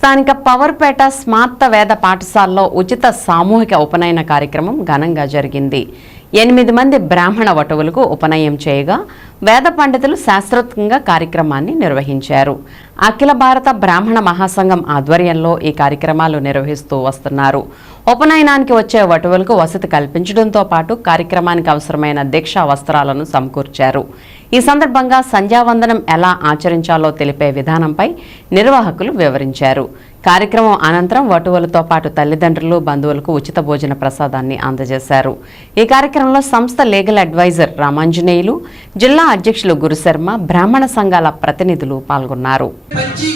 స్థానిక పవర్పేట స్మార్త వేద పాఠశాలలో ఉచిత సామూహిక ఉపనయన కార్యక్రమం ఘనంగా జరిగింది. ఎనిమిది మంది బ్రాహ్మణ వటువులకు ఉపనయం చేయగా వేద పండితులు శాస్త్రోక్తంగా కార్యక్రమాన్ని నిర్వహించారు. అఖిల భారత బ్రాహ్మణ మహాసంఘం ఆధ్వర్యంలో ఈ కార్యక్రమాలు నిర్వహిస్తూ వస్తున్నారు. ఉపనయనానికి వచ్చే వటువులకు వసతి కల్పించడంతో పాటు కార్యక్రమానికి అవసరమైన దీక్షా వస్త్రాలను సమకూర్చారు. ఈ సందర్భంగా సంధ్యావందనం ఎలా ఆచరించాలో తెలిపే విధానంపై నిర్వాహకులు వివరించారు. కార్యక్రమం అనంతరం వటువులతో పాటు తల్లిదండ్రులు బంధువులకు ఉచిత భోజన ప్రసాదాన్ని అందజేశారు. ఈ కార్యక్రమంలో సంస్థ లీగల్ అడ్వైజర్ రామాంజనేయులు జిల్లా అధ్యక్షులు గురుశర్మ బ్రాహ్మణ సంఘాల ప్రతినిధులు పాల్గొన్నారు. మంచి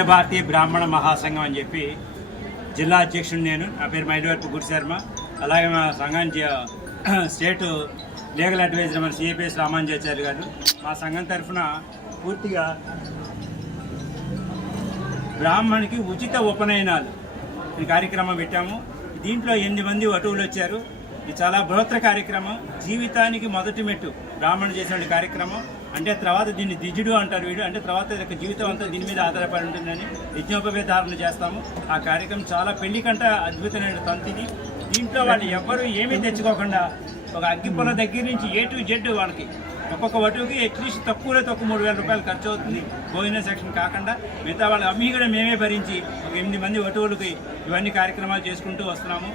అఖిల భారతీయ బ్రాహ్మణ మహాసంఘం అని చెప్పి జిల్లా అధ్యక్షుడు నేను. నా పేరు మైడివర్పు గురు శర్మ అలాగే మా సంఘానికి స్టేట్ లీగల్ అడ్వైజర్ మన సిఏపిఎస్ రామాంజాచార్య గారు. మా సంఘం తరఫున పూర్తిగా బ్రాహ్మణికి ఉచిత ఉపనయనాలు ఈ కార్యక్రమం పెట్టాము. దీంట్లో ఎనిమిది మంది వటువులు వచ్చారు. ఇది చాలా బృహత్తర కార్యక్రమం. జీవితానికి మొదటి మెట్టు బ్రాహ్మణుడు చేసిన కార్యక్రమం. అంటే తర్వాత దీన్ని దిజుడు అంటారు వీడు. అంటే తర్వాత యొక్క జీవితం అంతా దీని మీద ఆధారపడి ఉంటుందని యజ్ఞోపవేదారణ చేస్తాము. ఆ కార్యక్రమం చాలా పెళ్ళి కంటే అద్భుతమైన తంతిది. దీంట్లో వాళ్ళు ఎవ్వరూ ఏమీ తెచ్చుకోకుండా ఒక అగ్గిపొల దగ్గర నుంచి ఏ టు జెడ్ వాళ్ళకి ఒక్కొక్క వటువుకి అట్లీస్ట్ తక్కువలో తక్కువ మూడు వేల రూపాయలు ఖర్చు అవుతుంది. భోజన సెక్షన్ కాకుండా మిగతా వాళ్ళ అమ్మి కూడా మేమే భరించి ఒక ఎనిమిది మంది వటువులకి ఇవన్నీ కార్యక్రమాలు చేసుకుంటూ వస్తున్నాము.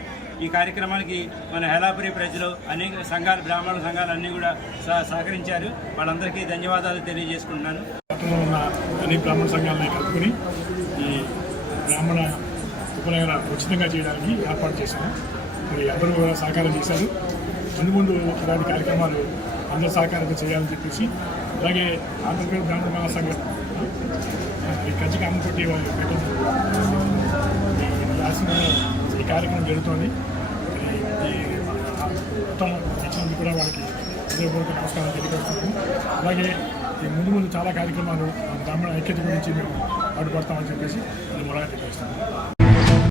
ఈ కార్యక్రమానికి మన హేలాపురి ప్రజలు అనేక సంఘాలు బ్రాహ్మణ సంఘాలు అన్నీ కూడా సహకరించారు. వాళ్ళందరికీ ధన్యవాదాలు తెలియజేసుకుంటున్నాను. ఉన్న అన్ని బ్రాహ్మణ సంఘాలని కలుపుకొని ఈ బ్రాహ్మణ ఉపనయన ఉచితంగా చేయడానికి ఏర్పాటు చేశాము. మరి అందరూ కూడా సహకారం చేశారు. ముందు ముందు ఇలాంటి కార్యక్రమాలు అందరి సహకారంతో చేయాలని చెప్పేసి అలాగే ఆంధ్రప్రదేశ్ బ్రాహ్మణ మహాసంఘం ఈ కచ్చిగా అమ్మకొట్టి వాళ్ళు పెట్టిన ఈ కార్యక్రమం జరుగుతోంది. మొత్తం ఇచ్చినందుకు కూడా వాళ్ళకి హృదయపూర్వక నమస్కారం తెలియపరుస్తున్నాము అలాగే ఈ ముందు ముందు చాలా కార్యక్రమాలు బ్రాహ్మణ ఐక్యత గురించి మేము పాటుపడతామని చెప్పేసి మనం మొదలు తెలియజేస్తాము